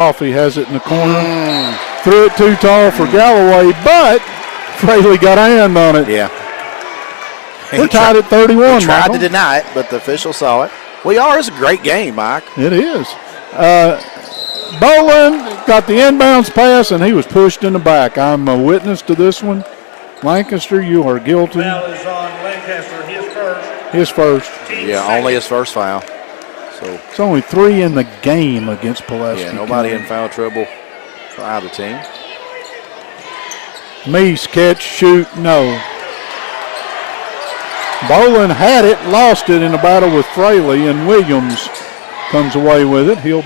Coffee has it in the corner. Threw it too tall for Galloway, but Fraley got a hand on it. Yeah. We're tied at 31, He tried Michael. to deny it, but the official saw it. It's a great game, Mike. It is. Boland got the inbounds pass, and he was pushed in the back. I'm a witness to this one. Lancaster, you are guilty. Foul is on Lancaster, his first. His first. Yeah, only his first foul. So It's only 3 in the game against Pulaski. yeah, nobody in foul trouble for either team. Meese, catch, shoot, no. Boland had it, lost it in a battle with Fraley, and Williams comes away with it. He'll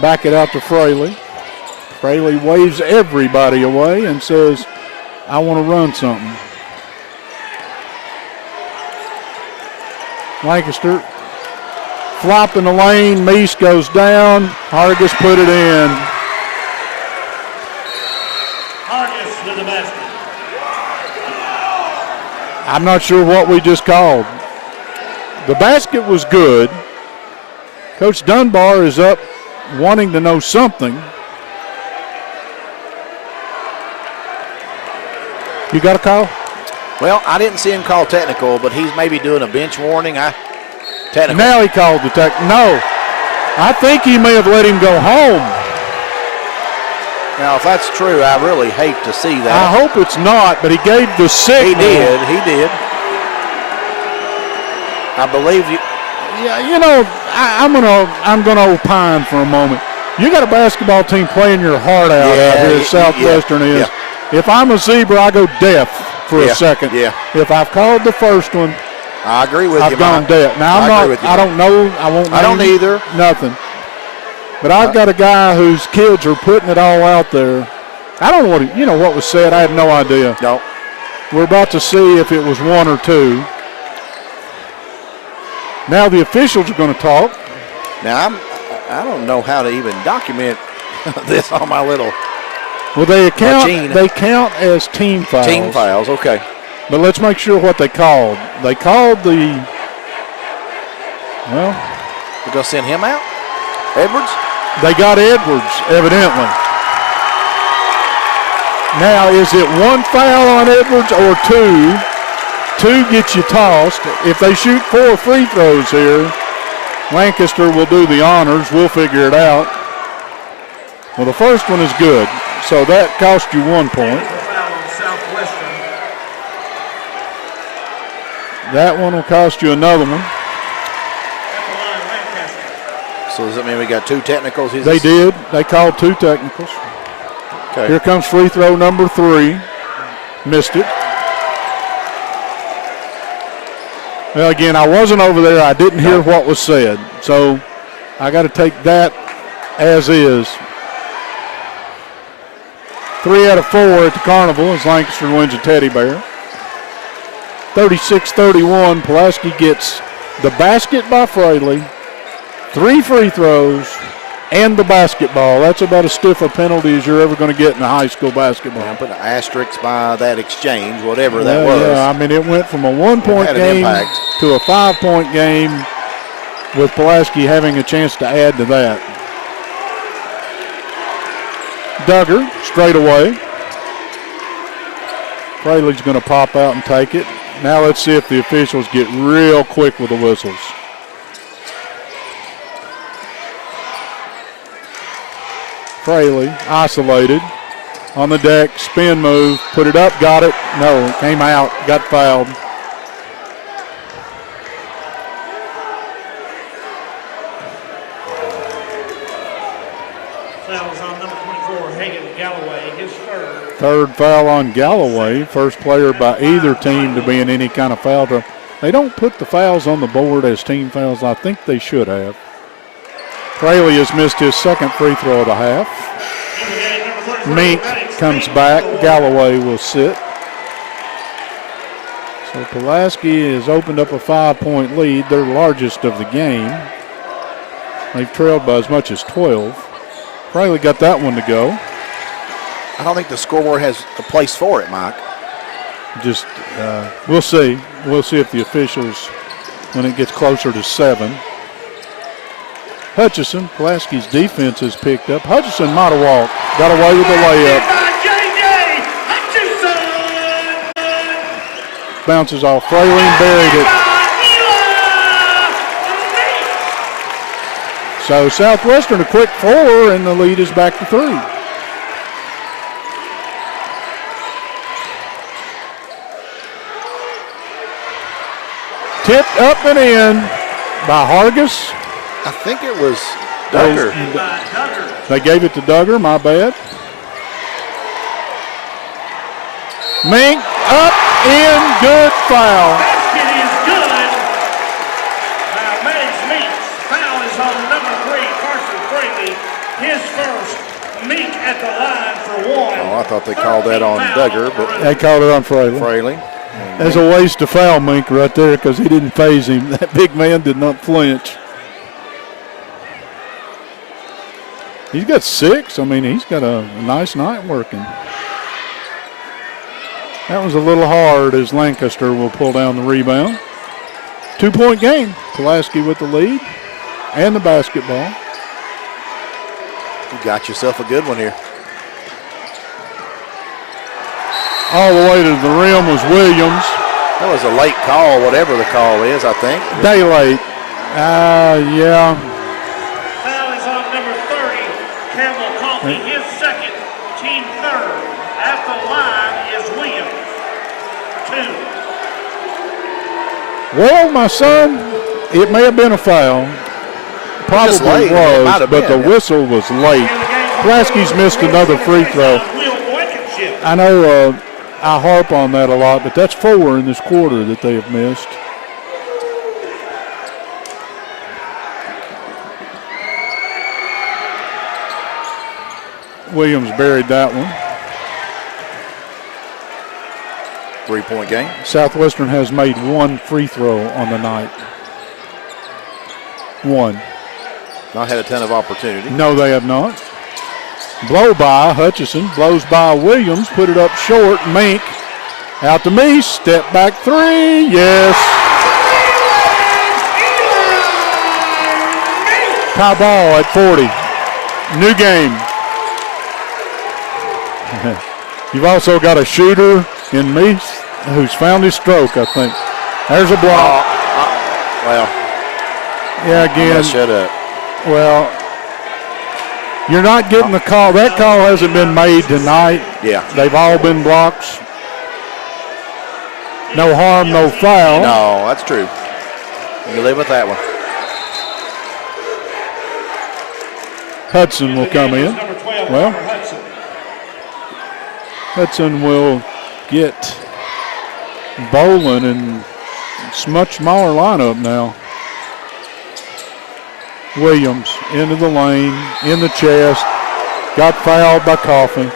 back it out to Fraley. Fraley waves everybody away and says, I want to run something. Lancaster flop in the lane. Meese goes down. Hargis put it in. Hargis with the basket. I'm not sure what we just called. The basket was good. Coach Dunbar is up wanting to know something. You got a call? Well, I didn't see him call technical, but he's maybe doing a bench warning. Technical. Now he called the tech. No. I think he may have let him go home. Now, if that's true, I really hate to see that. I hope it's not, but he gave the signal. He did. I believe you. Yeah, you know, I'm gonna opine for a moment. You got a basketball team playing your heart out here. Southwestern is. Yeah. If I'm a zebra, I go deaf for a second. Yeah. If I've called the first one, I agree with you. I've gone deaf. Now I don't know. I won't. I don't either. Nothing. But I've got a guy whose kids are putting it all out there. I don't know what was said. I have no idea. No. We're about to see if it was 1 or 2. Now the officials are going to talk. Now I don't know how to even document this on my little. Well, they count. machine. They count as team fouls. Team fouls, okay. But let's make sure what they called. They called the. Well, We're going to send him out? Edwards? they got Edwards, evidently. Now, is it 1 foul on Edwards or 2? 2 gets you tossed. If they shoot 4 free throws here, Lancaster will do the honors. We'll figure it out. Well, the first one is good, so that cost you 1 point. Foul on Southwestern. That one will cost you another one. At the line, Lancaster. So does that mean we got 2 technicals? They did. They called 2 technicals. Okay. Here comes free throw number 3. Missed it. Well, again, I wasn't over there. I didn't hear what was said. So I got to take that as is. 3 out of 4 at the Carnival as Lancaster wins a teddy bear. 36-31. Pulaski gets the basket by Fraley, 3 free throws, and the basketball. That's about as stiff a penalty as you're ever going to get in a high school basketball. I put an asterisk by that exchange, whatever that was. Yeah, I mean, it went from a 1-point game to a 5-point game with Pulaski having a chance to add to that. Duggar, straight away. Fraley's going to pop out and take it. Now let's see if the officials get real quick with the whistles. Fraley isolated on the deck, spin move, put it up, got it. No, it came out, got fouled. Fouls on number 24, Hagan Galloway, his third. Third foul on Galloway, first player by either team to be in any kind of foul trouble. They don't put the fouls on the board as team fouls. I think they should have. Fraley has missed his second free throw of the half. Mink comes back. Galloway will sit. So Pulaski has opened up a 5-point lead, their largest of the game. They've trailed by as much as 12. Fraley got that one to go. I don't think the scoreboard has a place for it, Mike. Just, we'll see. We'll see if the officials, when it gets closer to 7. Hutchison. Pulaski's defense has picked up. Hutchison might have walked. Got away with the layup. Bounces off Fraley and buried it. So Southwestern a quick 4, and the lead is back to 3. Tipped up and in by Hargis. I think it was Duggar. They gave it to Duggar, my bad. Mink up, in, good foul. Basket is good. Now, Max Meeks. Foul is on number 3, Carson Fraley. His first. Meek at the line for 1. Oh, I thought they called that on Duggar, but They called it on Fraley. Fraley. That's a waste to foul Mink right there because he didn't phase him. That big man did not flinch. He's got 6. I mean, he's got a nice night working. That was a little hard as Lancaster will pull down the rebound. 2-point game. Pulaski with the lead and the basketball. You got yourself a good one here. All the way to the rim was Williams. That was a late call, whatever the call is, I think. Day late. Yeah. Foul is on number 30, Campbell Coffey, his second, team third. At the line is Williams. 2. Well, my son, it may have been a foul. Just Probably late. It might was, have but been, the whistle was late. Pulaski's missed another free throw. Will Blankenship. I know I harp on that a lot, but that's 4 in this quarter that they have missed. Williams buried that one. 3-point game. Southwestern has made 1 free throw on the night. 1. Not had a ton of opportunity. No, they have not. Blow by Hutchison, blows by Williams, put it up short. Mink out to me, step back 3, yes. Tie ball at 40. New game. You've also got a shooter in Meese who's found his stroke, I think. There's a block. Well, Yeah, again. shut up. Well, you're not getting the call. That call hasn't been made tonight. Yeah. They've all been blocks. No harm, no foul. No, that's true. You live with that one. Hudson will come in. Number 12, Well, Robert Hudson. Hudson will get Bolin, and it's a much smaller lineup now. Williams into the lane, in the chest, got fouled by Coffey.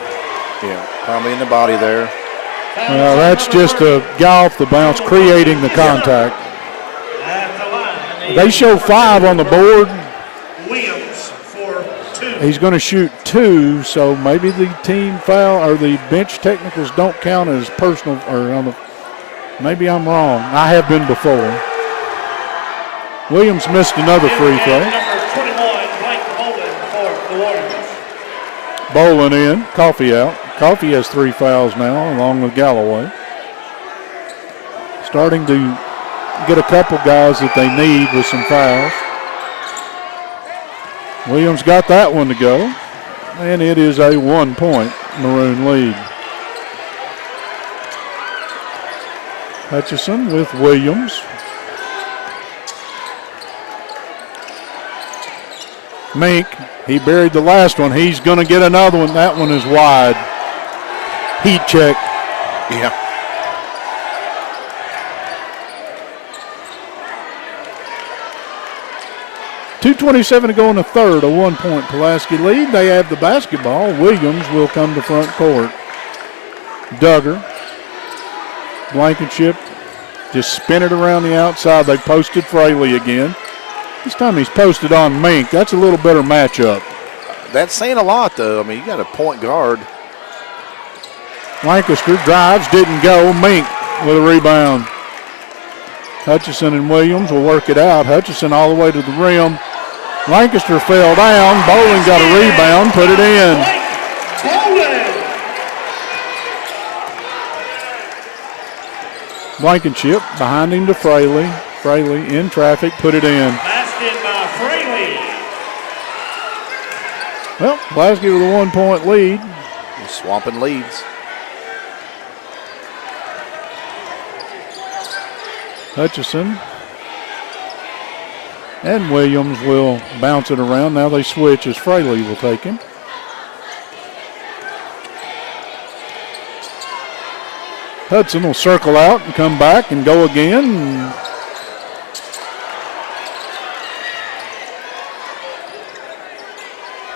Yeah, probably in the body there. Well, that's just a guy off the bounce creating the contact. At the line, They show 5 on the board. Williams for 2. He's going to shoot 2, so maybe the team foul or the bench technicals don't count as personal. Or on the. Maybe I'm wrong. I have been before. Williams missed another free throw. Number 21, Blake Bolin for the Warriors. Bolin in, Coffey out. Coffey has 3 fouls now, along with Galloway. Starting to get a couple guys that they need with some fouls. Williams got that one to go, and it is a 1-point Maroon lead. Hutchison with Williams. Mink, he buried the last one. He's going to get another one. That one is wide. Heat check. Yeah. .227 to go in the third, a 1-point Pulaski lead. They have the basketball. Williams will come to front court. Duggar. Blankenship just spin it around the outside. They posted Fraley again. This time he's posted on Mink. That's a little better matchup. That's saying a lot, though. I mean, you got a point guard. Lancaster drives, didn't go. Mink with a rebound. Hutchison and Williams will work it out. Hutchison all the way to the rim. Lancaster fell down. Bowling got a rebound, put it in. Blankenship behind him to Fraley. Fraley in traffic, put it in. Basket by Fraley. Well, Pulaski with a 1-point lead. Swamping leads. Hutchison and Williams will bounce it around. Now they switch as Fraley will take him. Hudson will circle out and come back and go again.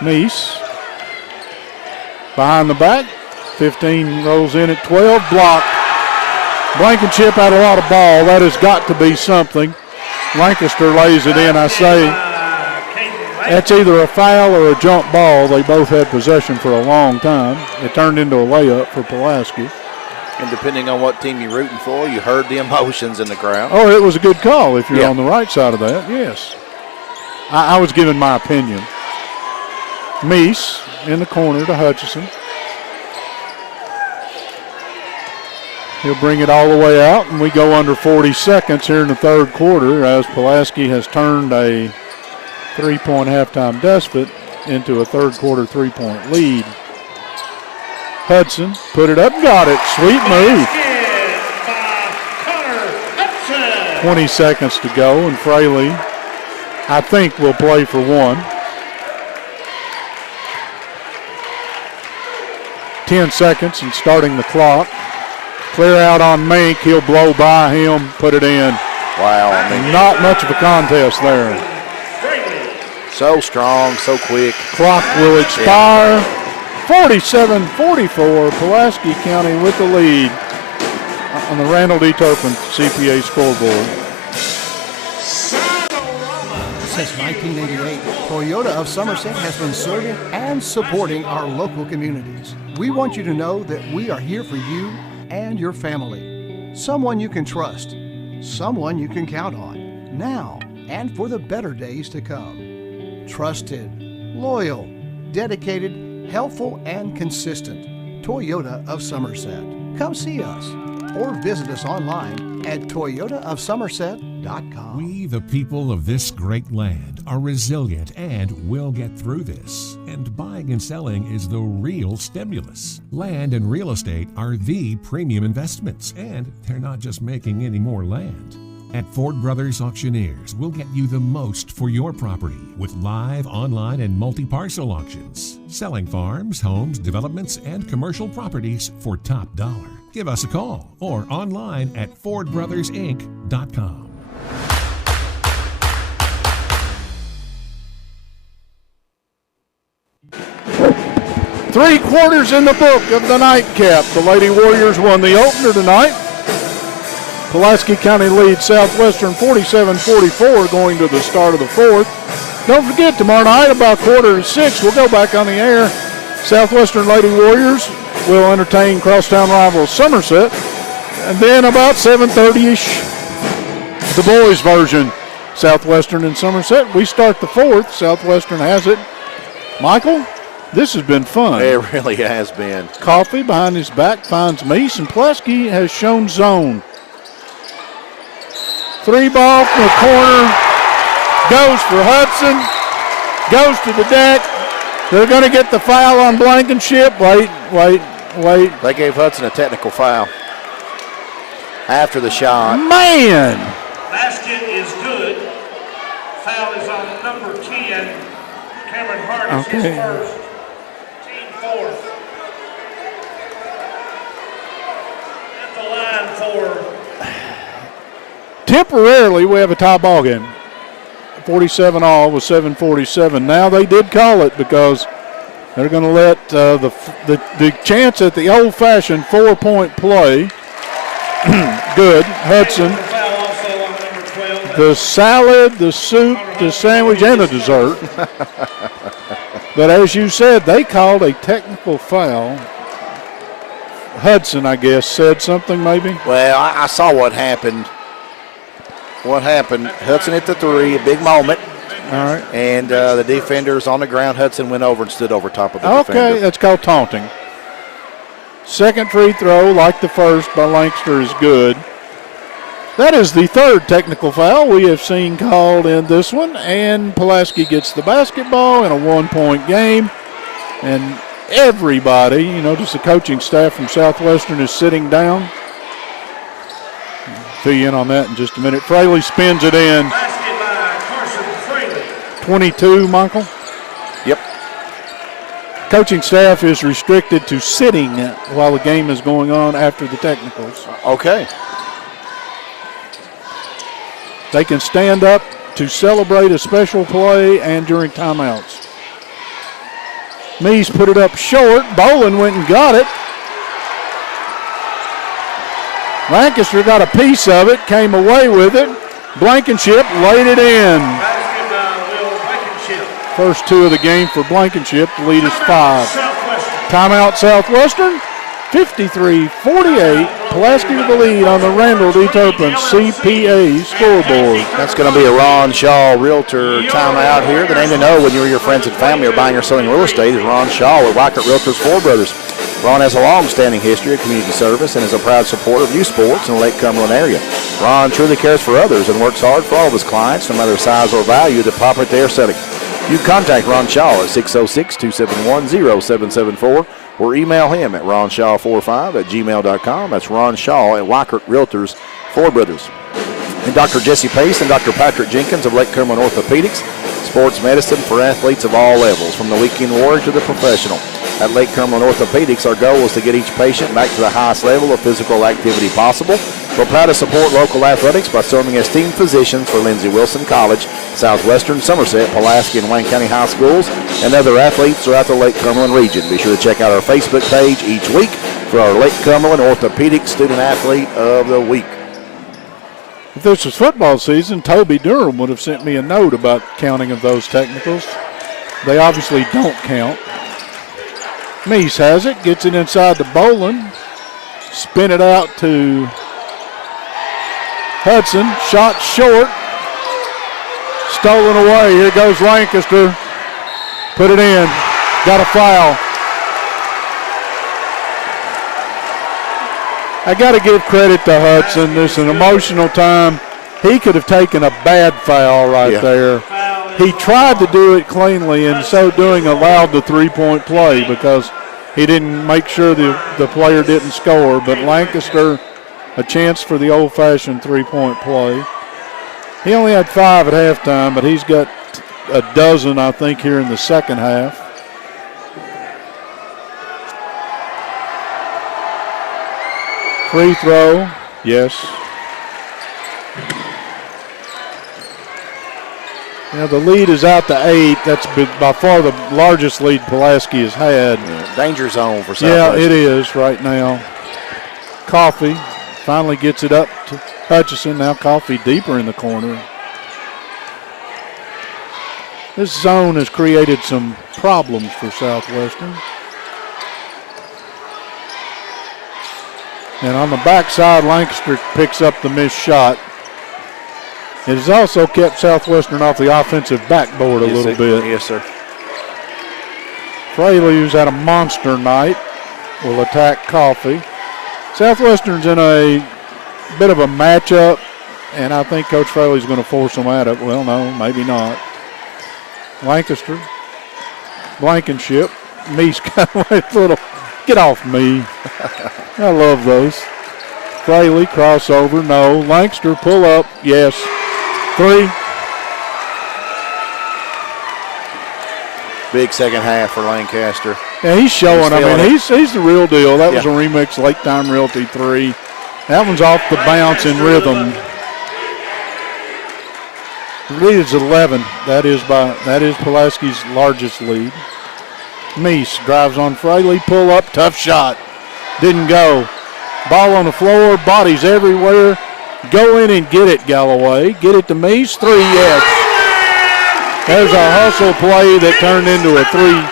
Meese behind the back. 15 rolls in at 12. Blocked. Blankenship had a lot of ball. That has got to be something. Lancaster lays it in. I say that's either a foul or a jump ball. They both had possession for a long time. It turned into a layup for Pulaski. And depending on what team you're rooting for, you heard the emotions in the crowd. Oh, it was a good call if you're on the right side of that, yes. I was giving my opinion. Meese in the corner to Hutchison. He'll bring it all the way out, and we go under 40 seconds here in the third quarter as Pulaski has turned a 3-point halftime deficit into a third quarter 3-point lead. Hudson put it up, got it. Sweet move. 20 seconds to go, and Fraley, I think, will play for one. 10 seconds and starting the clock. Clear out on Mink. He'll blow by him, put it in. Wow. Not much of a contest there. So strong, so quick. Clock will expire. 47-44, Pulaski County with the lead on the Randall D. Turpin CPA scoreboard. Since 1988, Toyota of Somerset has been serving and supporting our local communities. We want you to know that we are here for you and your family. Someone you can trust, someone you can count on, now and for the better days to come. Trusted, loyal, dedicated, helpful, and consistent. Toyota of Somerset. Come see us or visit us online at toyotaofsomerset.com. We, the people of this great land, are resilient and will get through this. And buying and selling is the real stimulus. Land and real estate are the premium investments, and they're not just making any more land. At Ford Brothers Auctioneers, we'll get you the most for your property with live, online, and multi-parcel auctions. Selling farms, homes, developments, and commercial properties for top dollar. Give us a call or online at FordBrothersInc.com. Three quarters in the book of the nightcap. The Lady Warriors won the opener tonight. Pulaski County leads Southwestern 47-44 going to the start of the fourth. Don't forget, tomorrow night about 5:45, we'll go back on the air. Southwestern Lady Warriors will entertain crosstown rivals Somerset. And then about 7:30-ish, the boys version, Southwestern and Somerset. We start the fourth. Southwestern has it. Michael, this has been fun. It really has been. Coffee behind his back finds Meese, and Pulaski has shown zone. Three ball from the corner, goes for Hudson, goes to the deck. They're going to get the foul on Blankenship. Wait. They gave Hudson a technical foul after the shot. Man! Basket is good. Foul is on number 10. Cameron Hart is his first. Team fourth. At the line for... Temporarily, we have a tie ball game. 47 all with 7:47. Now they did call it because they're going to let the chance at the old-fashioned 4-point play. Good. Hudson. The salad, the soup, the sandwich, and the dessert. But as you said, they called a technical foul. Hudson, I guess, said something maybe. Well, I saw what happened. Hudson hit the three, a big moment. All right. And the defender's on the ground. Hudson went over and stood over top of the defender. Okay, that's called taunting. Second free throw, like the first by Lancaster, is good. That is the third technical foul we have seen called in this one, and Pulaski gets the basketball in a 1-point game. And everybody, just the coaching staff from Southwestern is sitting down. Fill you in on that in just a minute. Fraley spins it in. Basket by Carson Fraley. 22, Michael. Yep. Coaching staff is restricted to sitting while the game is going on after the technicals. Okay. They can stand up to celebrate a special play and during timeouts. Mees put it up short. Bolin went and got it. Lancaster got a piece of it, came away with it. Blankenship laid it in. Basket by Will Blankenship. First two of the game for Blankenship. The lead is 5. Southwestern. Timeout Southwestern. 53-48. Pulaski with the lead on the Randall D. Turpin CPA scoreboard. That's going to be a Ron Shaw Realtor timeout here. The name to know when you or your friends and family are buying or selling real estate is Ron Shaw with Weikert Realtors Four Brothers. Ron has a long-standing history of community service and is a proud supporter of youth sports in the Lake Cumberland area. Ron truly cares for others and works hard for all of his clients, no matter the size or value of the property they are selling. You can contact Ron Shaw at 606-271-0774 or email him at ronshaw45@gmail.com. That's Ron Shaw at Weikert Realtors Four Brothers. And Dr. Jesse Pace and Dr. Patrick Jenkins of Lake Cumberland Orthopedics, sports medicine for athletes of all levels, from the weekend warrior to the professional. At Lake Cumberland Orthopedics, our goal is to get each patient back to the highest level of physical activity possible. We're proud to support local athletics by serving as team physicians for Lindsey Wilson College, Southwestern, Somerset, Pulaski, and Wayne County High Schools, and other athletes throughout the Lake Cumberland region. Be sure to check out our Facebook page each week for our Lake Cumberland Orthopedic Student Athlete of the Week. If this was football season, Toby Durham would have sent me a note about counting of those technicals. They obviously don't count. Meese has it, gets it inside to Bolin. Spin it out to Hudson. Shot short. Stolen away. Here goes Lancaster. Put it in. Got a foul. I got to give credit to Hudson. This is an emotional time. He could have taken a bad foul right there. He tried to do it cleanly, and so doing allowed the three-point play because he didn't make sure the player didn't score. But Lancaster, a chance for the old-fashioned three-point play. He only had 5 at halftime, but he's got a dozen, I think, here in the second half. Free throw, yes. Now the lead is out to 8. That's by far the largest lead Pulaski has had. Yeah, danger zone for Yeah, Southwestern. it is right now. Coffey finally gets it up to Hutchison. Now Coffey deeper in the corner. This zone has created some problems for Southwestern. And on the backside, Lancaster picks up the missed shot. It has also kept Southwestern off the offensive backboard a little bit. Yes, sir. Fraley, who's had a monster night, will attack Coffey. Southwestern's in a bit of a matchup, and I think Coach Fraley's going to force them at it. Well, no, maybe not. Lancaster, Blankenship, Meese got a little, get off me. I love those. Fraley, crossover, no. Lancaster, pull up, yes. 3. Big second half for Lancaster. Yeah, he's showing. I mean, he's the real deal. That was a Yeah. remix Lake Time Realty 3. That one's off the bounce in rhythm. The lead is 11. That is Pulaski's largest lead. Meese drives on Fraley, pull up, tough shot. Didn't go. Ball on the floor, bodies everywhere. Go in and get it, Galloway. Get it to Meese. 3, yes. There's a hustle play that turned into a 3.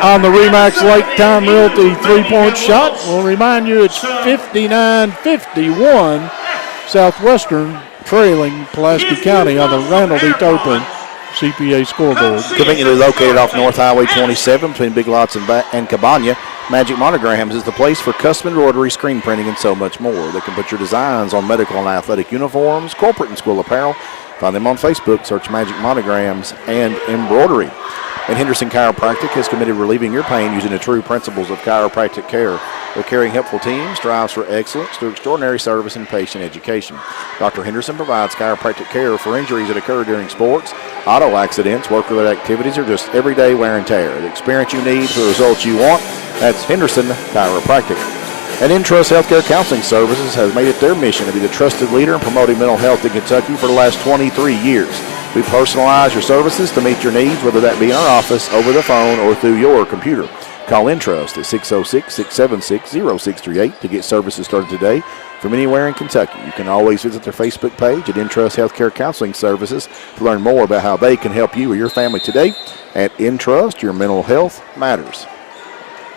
On the Remax Lake Time Realty three-point shot. We'll remind you it's 59-51. Southwestern trailing Pulaski County on the Randall D. Turpin CPA scoreboard. Conveniently located off North Highway 27 between Big Lots and Cabana, Magic Monograms is the place for custom embroidery, screen printing, and so much more. They can put your designs on medical and athletic uniforms, corporate and school apparel. Find them on Facebook. Search Magic Monograms and Embroidery. And Henderson Chiropractic is committed to relieving your pain using the true principles of chiropractic care. Their caring, helpful team strives for excellence through extraordinary service and patient education. Dr. Henderson provides chiropractic care for injuries that occur during sports, auto accidents, work-related activities, or just everyday wear and tear. The experience you need for the results you want, that's Henderson Chiropractic. And Intrust Healthcare Counseling Services has made it their mission to be the trusted leader in promoting mental health in Kentucky for the last 23 years. We personalize your services to meet your needs, whether that be in our office, over the phone, or through your computer. Call Intrust at 606-676-0638 to get services started today from anywhere in Kentucky. You can always visit their Facebook page at Intrust Healthcare Counseling Services to learn more about how they can help you or your family today. At Intrust, your mental health matters.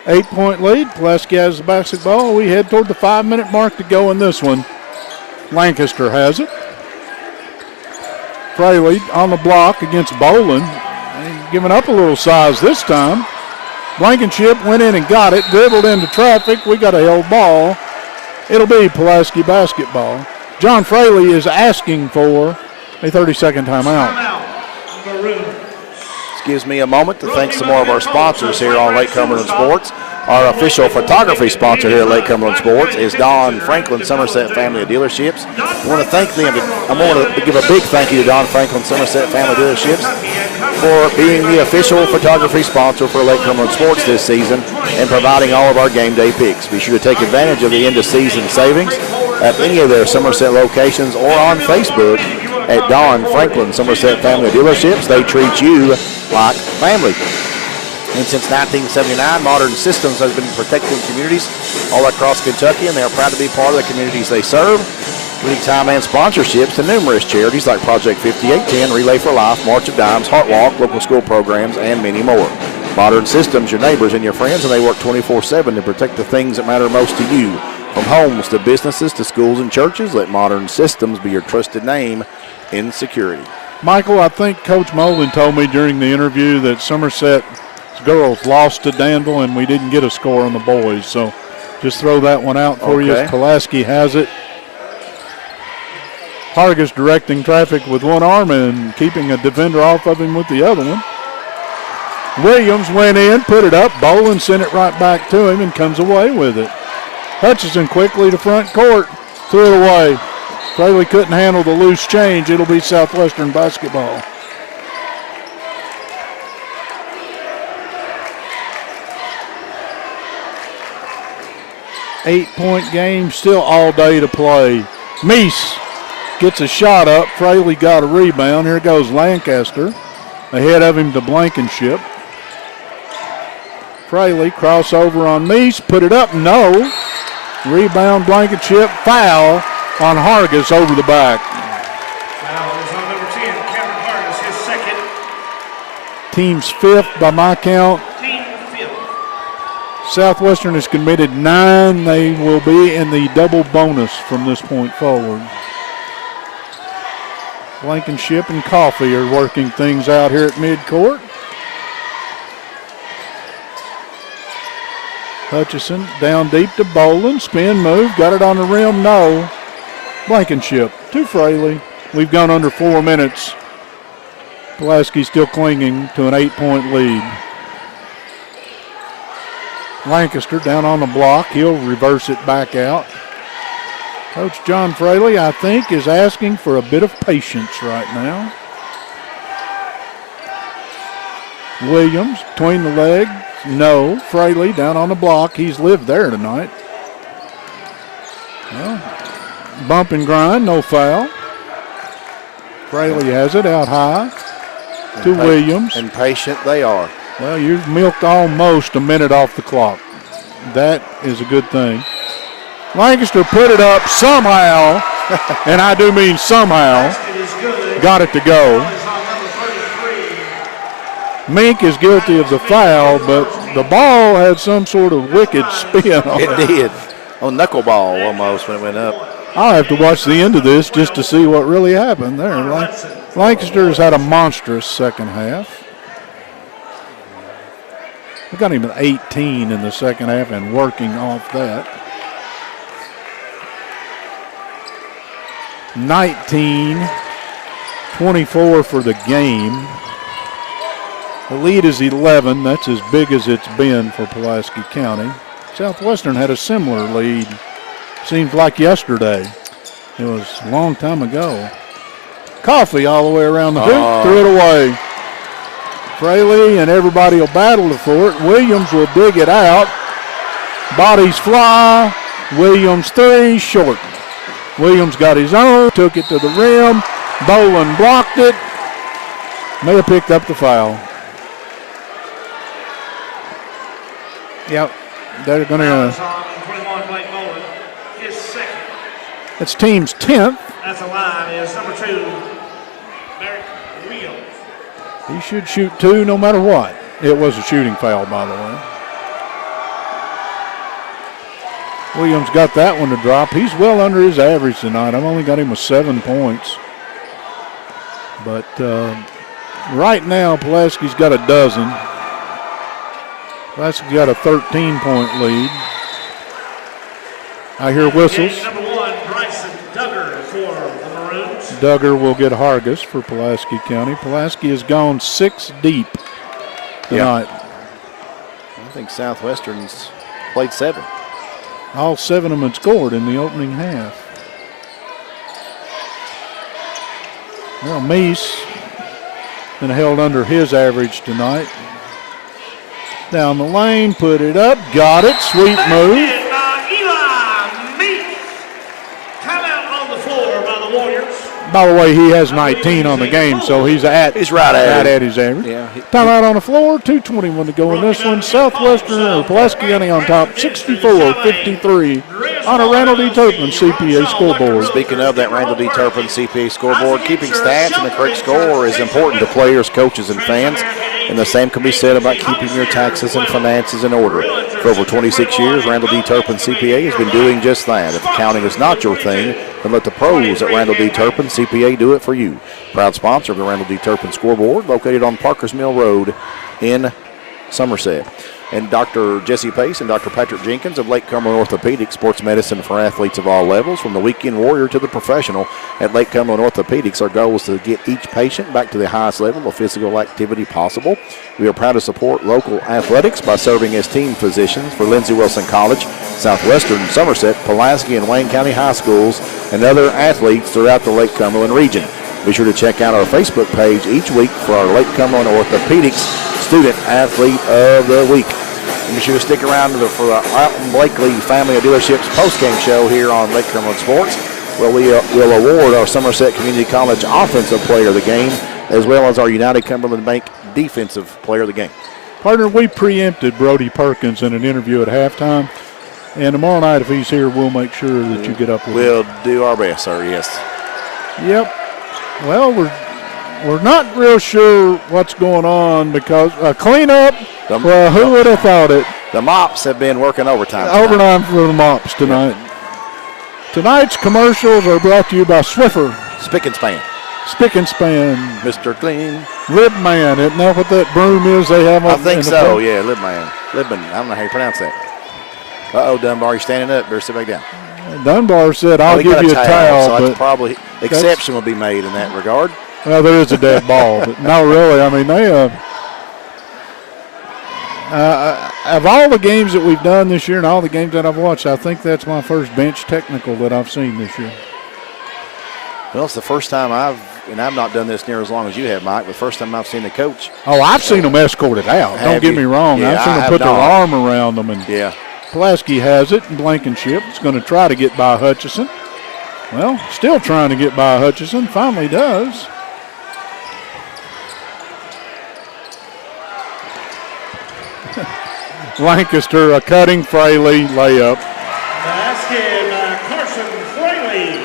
8-point lead. Pulaski has the basketball. We head toward the 5-minute mark to go in this one. Lancaster has it. Fraley on the block against Bolin. Giving up a little size this time. Blankenship went in and got it, dribbled into traffic. We got a held ball. It'll be Pulaski basketball. John Fraley is asking for a 30-second timeout. This gives me a moment to thank some more of our sponsors here on Lake Cumberland Sports. Our official photography sponsor here at Lake Cumberland Sports is Don Franklin Somerset Family of Dealerships. I want to thank them. I want to give a big thank you to Don Franklin Somerset Family Dealerships for being the official photography sponsor for Lake Cumberland Sports this season and providing all of our game day picks. Be sure to take advantage of the end-of-season savings at any of their Somerset locations or on Facebook at Don Franklin Somerset Family Dealerships. They treat you like family. And since 1979, Modern Systems has been protecting communities all across Kentucky, and they are proud to be part of the communities they serve. Giving time and sponsorships to numerous charities like Project 5810, Relay for Life, March of Dimes, Heart Walk, local school programs, and many more. Modern Systems, your neighbors and your friends, and they work 24/7 to protect the things that matter most to you. From homes to businesses to schools and churches, let Modern Systems be your trusted name in security. Michael, I think Coach Molden told me during the interview that Somerset girls lost to Danville and we didn't get a score on the boys, so just throw that one out for you. Pulaski has it. Hargis directing traffic with one arm and keeping a defender off of him with the other one. Williams went in, put it up. Bolin sent it right back to him and comes away with it. Hutchison quickly to front court, threw it away. Fraley couldn't handle the loose change. It'll be Southwestern basketball. Eight-point game, still all day to play. Meese gets a shot up. Fraley got a rebound. Here goes Lancaster. Ahead of him to Blankenship. Fraley crossover on Meese. Put it up. No. Rebound Blankenship. Foul on Hargis over the back. Foul is on number 10, Cameron Hargis, his second. Team's fifth by my count. Southwestern has committed 9. They will be in the double bonus from this point forward. Blankenship and Coffey are working things out here at midcourt. Hutchison down deep to Bolin. Spin move. Got it on the rim. No. Blankenship to Fraley. We've gone under 4 minutes. Pulaski still clinging to an 8-point lead. Lancaster down on the block. He'll reverse it back out. Coach John Fraley, I think, is asking for a bit of patience right now. Williams between the legs. No. Fraley down on the block. He's lived there tonight. Well, bump and grind, no foul. Fraley has it out high to Williams. And patient they are. Well, you've milked almost a minute off the clock. That is a good thing. Lancaster put it up somehow, and I do mean somehow, got it to go. Mink is guilty of the foul, but the ball had some sort of wicked spin on it. It did. On knuckleball almost when it went up. I'll have to watch the end of this just to see what really happened there. Lancaster's had a monstrous second half. We got him at 18 in the second half and working off that. 19-24 for the game. The lead is 11. That's as big as it's been for Pulaski County. Southwestern had a similar lead. Seems like yesterday. It was a long time ago. Coffee all the way around the hoop, threw it away. Fraley and everybody will battle for it. Williams will dig it out. Bodies fly. Williams three, short. Williams got his own, took it to the rim. Boland blocked it. May have picked up the foul. Yep, they're going to. It's team's 10th. That's the line is number 2, Derek Williams. He should shoot 2 no matter what. It was a shooting foul, by the way. Williams got that one to drop. He's well under his average tonight. I've only got him with 7 points. But right now, Pulaski's got a dozen. Pulaski's got a 13-point lead. I hear whistles. Number 1, Bryson Duggar for the Maroons. Duggar will get Hargis for Pulaski County. Pulaski has gone 6 deep tonight. I think Southwestern's played 7. All 7 of them had scored in the opening half. Well, Meese been held under his average tonight. Down the lane, put it up, got it, sweet move. By the way, he has 19 on the game, so he's right at his average. Yeah. Timeout on the floor, 2:21 to go in this one. Southwestern or Pulaski County on top, 64-53 on a Randall D. Turpin CPA scoreboard. Speaking of that Randall D. Turpin CPA scoreboard, keeping stats and the correct score is important to players, coaches, and fans. And the same can be said about keeping your taxes and finances in order. For over 26 years, Randall D. Turpin CPA has been doing just that. If accounting is not your thing, then let the pros at Randall D. Turpin CPA do it for you. Proud sponsor of the Randall D. Turpin scoreboard, located on Parkers Mill Road in Somerset. And Dr. Jesse Pace and Dr. Patrick Jenkins of Lake Cumberland Orthopedic, sports medicine for athletes of all levels, from the weekend warrior to the professional. At Lake Cumberland Orthopedics, our goal is to get each patient back to the highest level of physical activity possible. We are proud to support local athletics by serving as team physicians for Lindsey Wilson College, Southwestern, Somerset, Pulaski, and Wayne County High Schools, and other athletes throughout the Lake Cumberland region. Be sure to check out our Facebook page each week for our Lake Cumberland Orthopedics Student Athlete of the Week. And be sure to stick around for the Alton Blakely Family of Dealerships postgame show here on Lake Cumberland Sports, where we will award our Somerset Community College Offensive Player of the Game, as well as our United Cumberland Bank Defensive Player of the Game. Partner, we preempted Brody Perkins in an interview at halftime, and tomorrow night, if he's here, we'll make sure that you get up with him. We'll do our best, sir, yes. Yep. Well, we're not real sure what's going on because cleanup, well, who would have thought it? The Mops have been working overtime tonight. Overtime for the Mops tonight. Yeah. Tonight's commercials are brought to you by Swiffer. Spick and Span. Spick and Span. Mr. Clean. Lib Man, isn't that what that broom is they have on? I think so, yeah, Lib Man. Libman, I don't know how you pronounce that. Uh-oh, Dunbar, you're standing up. Better sit back down. Dunbar said, I'll give you a towel. So that's probably exception will be made in that regard. Well, there is a dead ball, but no, really. I mean, they of all the games that we've done this year and all the games that I've watched, I think that's my first bench technical that I've seen this year. Well, it's the first time I've not done this near as long as you have, Mike, but the first time I've seen the coach. Oh, I've seen them escorted out. Don't get me wrong. Yeah, I've seen them put their arm around them. And yeah. Pulaski has it, and Blankenship is going to try to get by Hutchison. Well, still trying to get by Hutchison. Finally does. Lancaster, a cutting Fraley layup. Basket by Carson Fraley.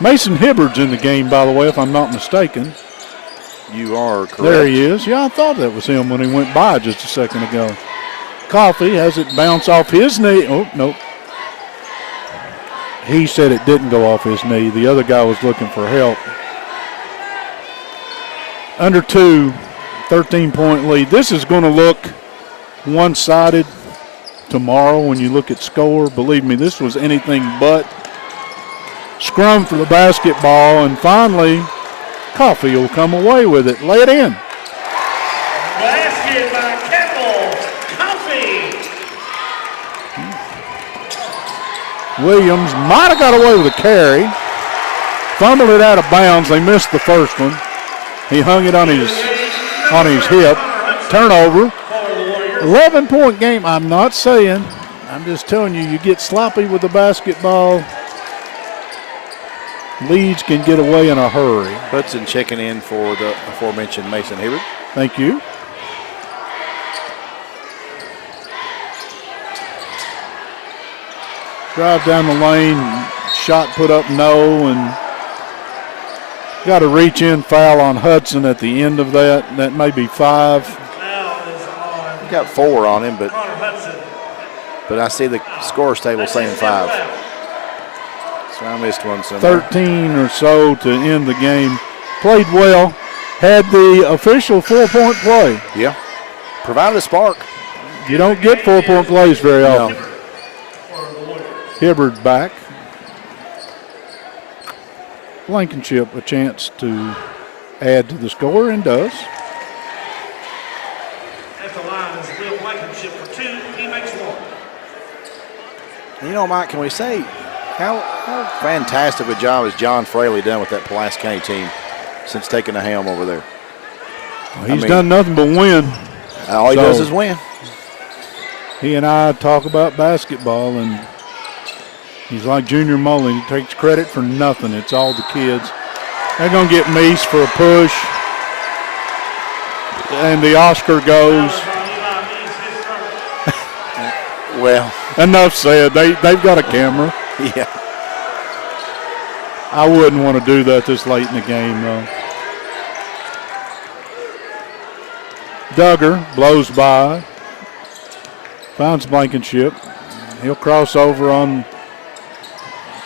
Mason Hibbard's in the game, by the way, if I'm not mistaken. You are correct. There he is. Yeah, I thought that was him when he went by just a second ago. Coffee has it bounce off his knee. Oh, nope. He said it didn't go off his knee. The other guy was looking for help. Under 2, 13-point lead. This is going to look one-sided tomorrow when you look at score. Believe me, this was anything but. Scrum for the basketball, and finally, Coffee will come away with it. Lay it in. Basket by Campbell. Coffee. Williams might have got away with a carry. Fumbled it out of bounds. They missed the first one. He hung it on his hip. Turnover. 11-point game. I'm not saying. I'm just telling you, you get sloppy with the basketball. Leads can get away in a hurry. Hudson checking in for the aforementioned Mason Hibbert. Thank you. Drive down the lane, shot put up no, and got a reach in foul on Hudson at the end of that. That may be 5. Got 4 on him, but Connor Hudson. I see the scores table saying 5. So I missed one somewhere. 13 or so to end the game. Played well. Had the official 4-point play. Yeah. Provided a spark. You don't get 4-point plays very often. No. Hibbard back. Blankenship a chance to add to the score and does. At the line is Will Blankenship for 2. He makes 1. You know, Mike, can we say how fantastic a job has John Fraley done with that Pulaski County team since taking the helm over there? He's done nothing but win. All he does is win. He and I talk about basketball, and he's like Junior Mullen. He takes credit for nothing. It's all the kids. They're going to get Meese for a push. And the Oscar goes. Well, enough said. They've got a camera. Yeah. I wouldn't want to do that this late in the game, though. Duggar blows by. Finds Blankenship. He'll cross over on,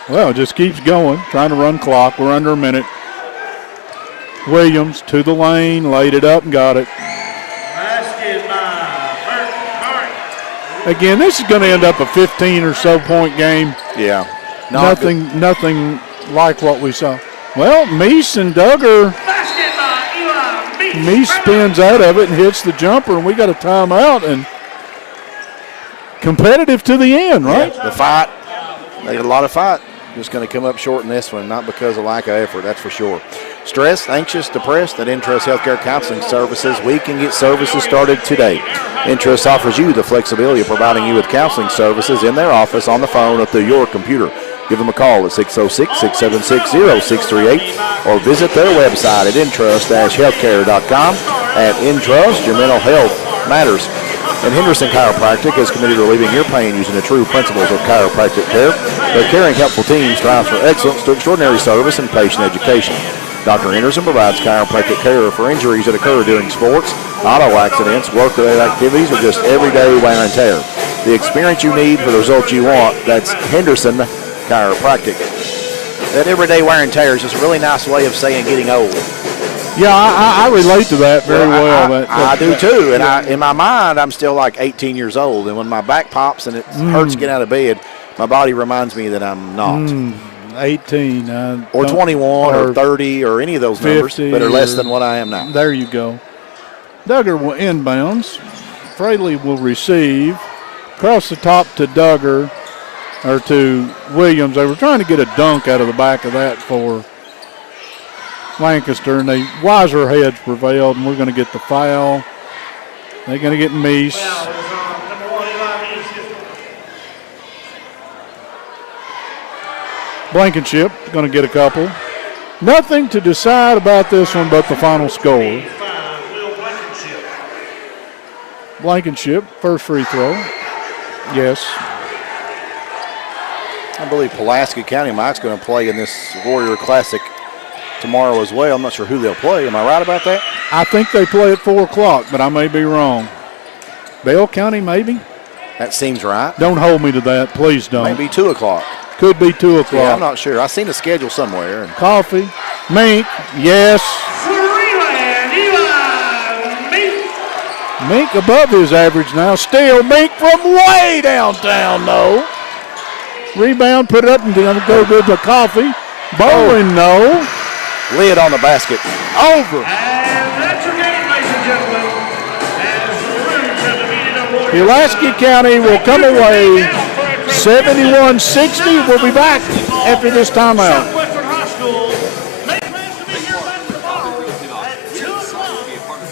well, just keeps going, trying to run clock. We're under a minute. Williams to the lane, laid it up and got it. Basket by Burt. Again, this is going to end up a 15 or so point game. Yeah. Nothing like what we saw. Well, Meese and Duggar. Basket by Eli Meese. Meese spins out of it and hits the jumper, and we got a timeout. And competitive to the end, right? Yeah, the fight. They had a lot of fight. Just going to come up short in this one, not because of lack of effort, that's for sure. Stressed, anxious, depressed? At Intrust Healthcare Counseling Services, we can get services started today. Intrust offers you the flexibility of providing you with counseling services in their office, on the phone, or through your computer. Give them a call at 606-676-0638 or visit their website at intrust-healthcare.com. At Intrust, your mental health matters. And Henderson Chiropractic is committed to relieving your pain using the true principles of chiropractic care. Their caring, helpful team strives for excellence through extraordinary service and patient education. Dr. Henderson provides chiropractic care for injuries that occur during sports, auto accidents, work-related activities, or just everyday wear and tear. The experience you need for the results you want, that's Henderson Chiropractic. That everyday wear and tear is just a really nice way of saying getting old. Yeah, I relate to that very well. I do too, and in my mind, I'm still like 18 years old, and when my back pops and it hurts to get out of bed, my body reminds me that I'm not. 18. Or 21 or 30 or any of those numbers, but are less than what I am now. There you go. Duggar will inbounds. Fraley will receive. Across the top to Duggar, or to Williams. They were trying to get a dunk out of the back of that for Lancaster, and wiser heads prevailed, and we're going to get the foul. They're going to get Meese. Number 1, Eli Meese. Blankenship going to get a couple. Nothing to decide about this one but the final score. Will Blankenship. Blankenship, first free throw. Yes. I believe Pulaski County Mike's going to play in this Warrior Classic tomorrow as well. I'm not sure who they'll play. Am I right about that? I think they play at 4 o'clock, but I may be wrong. Bell County, maybe? That seems right. Don't hold me to that. Please don't. Maybe 2 o'clock. Could be 2 o'clock. Yeah, I'm not sure. I seen the schedule somewhere. And Coffee, Mink, yes. Freeland, Eli Mink. Mink above his average now. Still Mink from way downtown, though. Rebound, put it up and go good to Coffee. Bowling, no. lid on the basket. Over. And that's your game, ladies and gentlemen. As the Rouge have defeated the Warriors. Pulaski County will come away 71-60. We'll be back after this timeout. Southwestern High School. Make plans to be here basketball at 2 o'clock.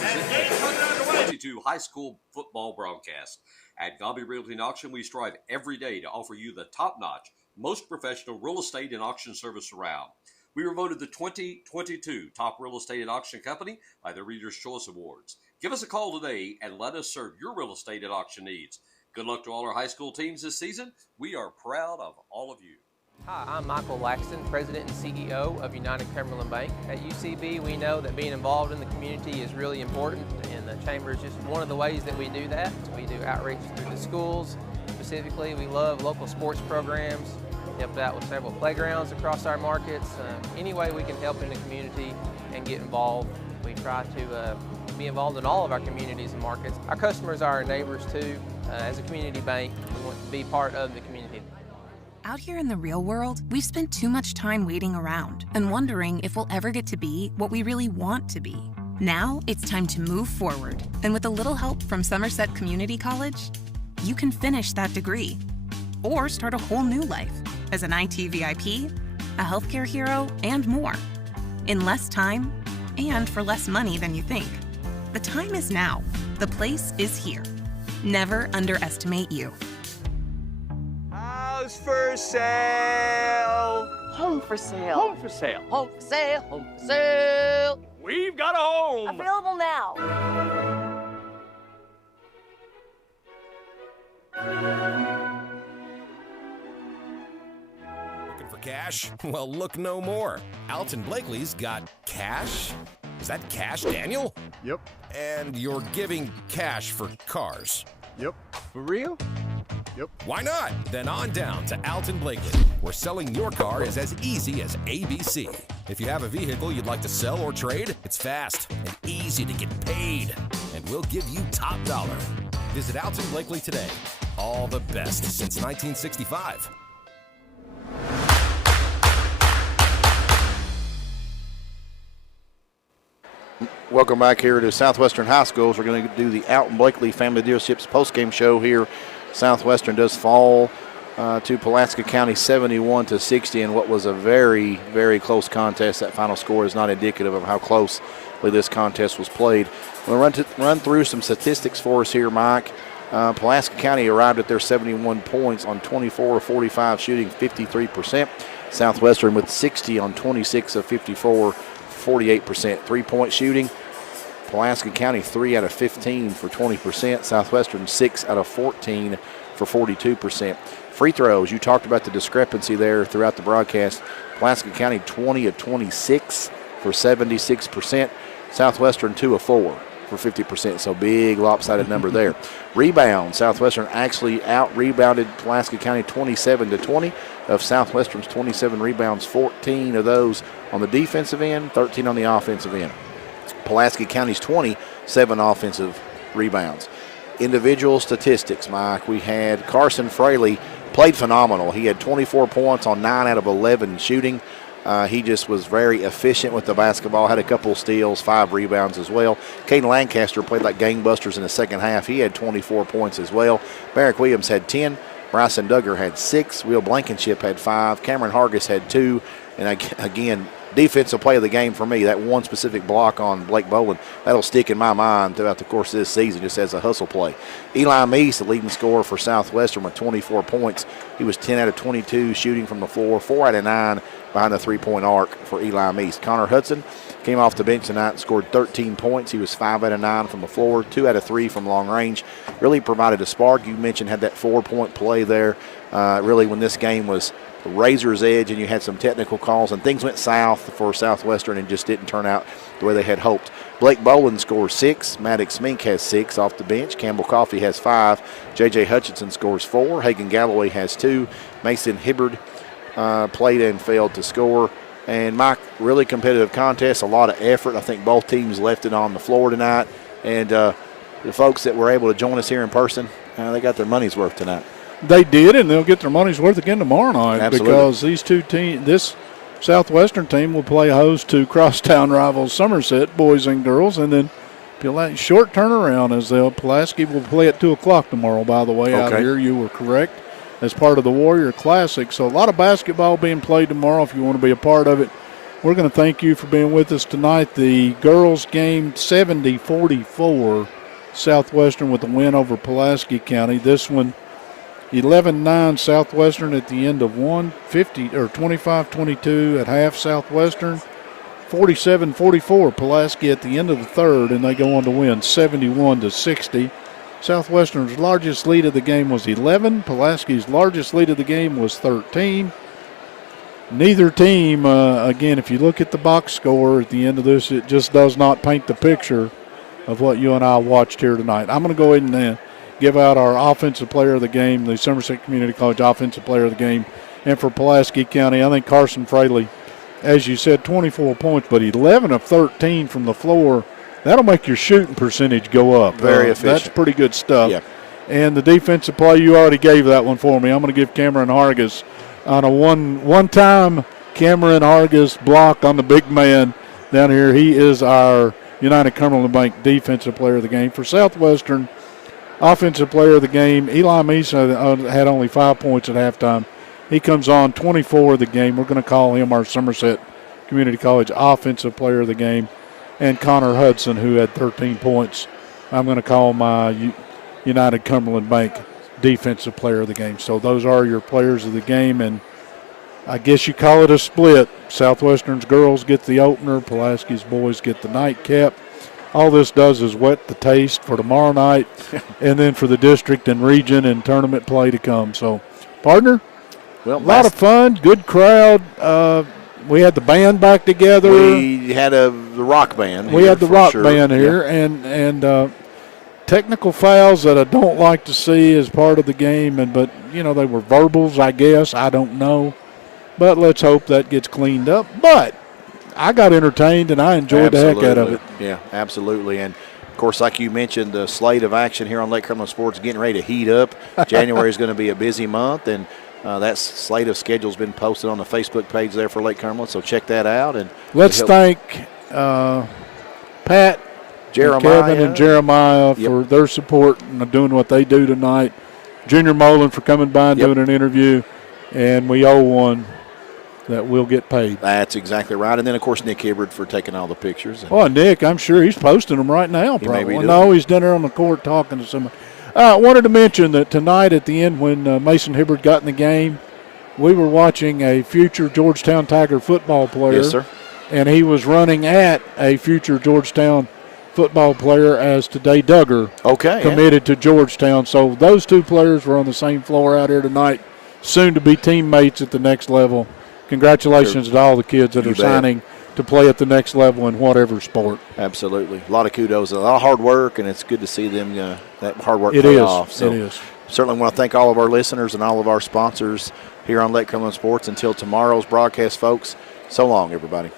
And games are underway. High school football broadcast. At Gobby Realty and Auction, we strive every day to offer you the top-notch, most professional real estate and auction service around. We were voted the 2022 Top Real Estate and Auction Company by the Reader's Choice Awards. Give us a call today and let us serve your real estate and auction needs. Good luck to all our high school teams this season. We are proud of all of you. Hi, I'm Michael Laxton, President and CEO of United Cumberland Bank. At UCB, we know that being involved in the community is really important, and the Chamber is just one of the ways that we do that. We do outreach through the schools. Specifically, we love local sports programs, helped out with several playgrounds across our markets. Any way we can help in the community and get involved. We try to be involved in all of our communities and markets. Our customers are our neighbors too. As a community bank, we want to be part of the community. Out here in the real world, we've spent too much time waiting around and wondering if we'll ever get to be what we really want to be. Now, it's time to move forward. And with a little help from Somerset Community College, you can finish that degree or start a whole new life as an IT VIP, a healthcare hero, and more. In less time and for less money than you think. The time is now. The place is here. Never underestimate you. House for sale. Home for sale. Home for sale. Home for sale. Home for sale. We've got a home. Available now. Looking for cash? Well, look no more. Alton Blakely's got cash. Is that cash, Daniel? Yep. And you're giving cash for cars. Yep. For real? Yep. Why not? Then on down to Alton Blakely, where selling your car is as easy as ABC. If you have a vehicle you'd like to sell or trade, it's fast and easy to get paid. And we'll give you top dollar. Visit Alton Blakely today. All the best since 1965. Welcome back here to Southwestern High Schools. We're going to do the Alton Blakely Family Dealerships postgame show here. Southwestern does fall to Pulaski County 71-60 in what was a very, very close contest. That final score is not indicative of how closely this contest was played. We'll run through some statistics for us here, Mike. Pulaski County arrived at their 71 points on 24 of 45 shooting, 53%. Southwestern with 60 on 26 of 54, 48%. Three-point shooting, Pulaski County 3 out of 15 for 20%. Southwestern 6 out of 14 for 42%. Free throws, you talked about the discrepancy there throughout the broadcast. Pulaski County 20 of 26 for 76%. Southwestern 2 of 4 for 50%, so big lopsided number there. Rebound, Southwestern actually out-rebounded Pulaski County 27-20. Of Southwestern's 27 rebounds, 14 of those on the defensive end, 13 on the offensive end. Pulaski County's 27 offensive rebounds. Individual statistics, Mike. We had Carson Fraley played phenomenal. He had 24 points on 9 out of 11 shooting. He just was very efficient with the basketball, had a couple steals, 5 rebounds as well. Caden Lancaster played like gangbusters in the second half. He had 24 points as well. Merrick Williams had 10. Bryson Duggar had 6. Will Blankenship had 5. Cameron Hargis had 2. And again, defensive play of the game for me, that one specific block on Blake Boland, that'll stick in my mind throughout the course of this season just as a hustle play. Eli Meese, the leading scorer for Southwestern with 24 points. He was 10 out of 22 shooting from the floor, 4 out of 9 behind the three-point arc for Eli Meese. Connor Hudson came off the bench tonight and scored 13 points. He was 5 out of 9 from the floor, 2 out of 3 from long range. Really provided a spark. You mentioned had that 4-point play there. Really when this game was the razor's edge and you had some technical calls and things went south for Southwestern and just didn't turn out the way they had hoped. Blake Boland scores 6. Maddox Mink has 6 off the bench. Campbell Coffey has 5. J.J. Hutchinson scores 4. Hagan Galloway has 2. Mason Hibbard played and failed to score. And Mike, really competitive contest, a lot of effort. I think both teams left it on the floor tonight. And the folks that were able to join us here in person, they got their money's worth tonight. They did, and they'll get their money's worth again tomorrow night. Absolutely. Because these two teams, this Southwestern team will play host to crosstown rivals Somerset, boys and girls, and then short turnaround as Pulaski will play at 2 o'clock tomorrow, by the way, out here. You were correct, as part of the Warrior Classic. So a lot of basketball being played tomorrow if you want to be a part of it. We're going to thank you for being with us tonight. The girls game 70-44, Southwestern with the win over Pulaski County. This one 11-9 Southwestern at the end of 25-22 at half Southwestern. 47-44 Pulaski at the end of the third, and they go on to win 71-60. Southwestern's largest lead of the game was 11. Pulaski's largest lead of the game was 13. Neither team, again, if you look at the box score at the end of this, it just does not paint the picture of what you and I watched here tonight. I'm going to go ahead and give out our offensive player of the game, the Somerset Community College offensive player of the game. And for Pulaski County, I think Carson Fraley, as you said, 24 points, but 11 of 13 from the floor. That'll make your shooting percentage go up. Very efficient. That's pretty good stuff. Yeah. And the defensive play, you already gave that one for me. I'm going to give Cameron Hargis on a one-time Cameron Hargis block on the big man down here. He is our United Cumberland Bank defensive player of the game. For Southwestern, offensive player of the game, Eli Mesa had only 5 points at halftime. He comes on 24 of the game. We're going to call him our Somerset Community College offensive player of the game. And Connor Hudson, who had 13 points, I'm going to call my United Cumberland Bank defensive player of the game. So those are your players of the game, and I guess you call it a split. Southwestern's girls get the opener, Pulaski's boys get the nightcap. All this does is whet the taste for tomorrow night and then for the district and region and tournament play to come. So, partner, well, a lot of fun, good crowd. We had the band back together. We had the rock band. We had the rock band here, yeah. and technical fouls that I don't like to see as part of the game. But they were verbals, I guess. I don't know, but let's hope that gets cleaned up. But I got entertained and I enjoyed the heck out of it. Yeah, absolutely. And of course, like you mentioned, the slate of action here on Lake Cumberland Sports getting ready to heat up. January is going to be a busy month, and that slate of schedule has been posted on the Facebook page there for Lake Cumberland, so check that out. And let's thank Pat, Jeremiah, Kevin, and Jeremiah for their support and doing what they do tonight. Junior Molan for coming by and doing an interview, and we owe one that will get paid. That's exactly right. And then, of course, Nick Hibbard for taking all the pictures. Oh, Nick, I'm sure he's posting them right now. He may be doing. No, he's down there on the court talking to somebody. I wanted to mention that tonight at the end when Mason Hibbard got in the game, we were watching a future Georgetown Tiger football player. Yes, sir. And he was running at a future Georgetown football player as today Duggar committed to Georgetown. So those two players were on the same floor out here tonight, soon to be teammates at the next level. Congratulations to all the kids that are signing to play at the next level in whatever sport. Absolutely. A lot of kudos, a lot of hard work, and it's good to see them that hard work pay off. So it is. Certainly want to thank all of our listeners and all of our sponsors here on Lake Cumberland Sports. Until tomorrow's broadcast, folks, so long, everybody.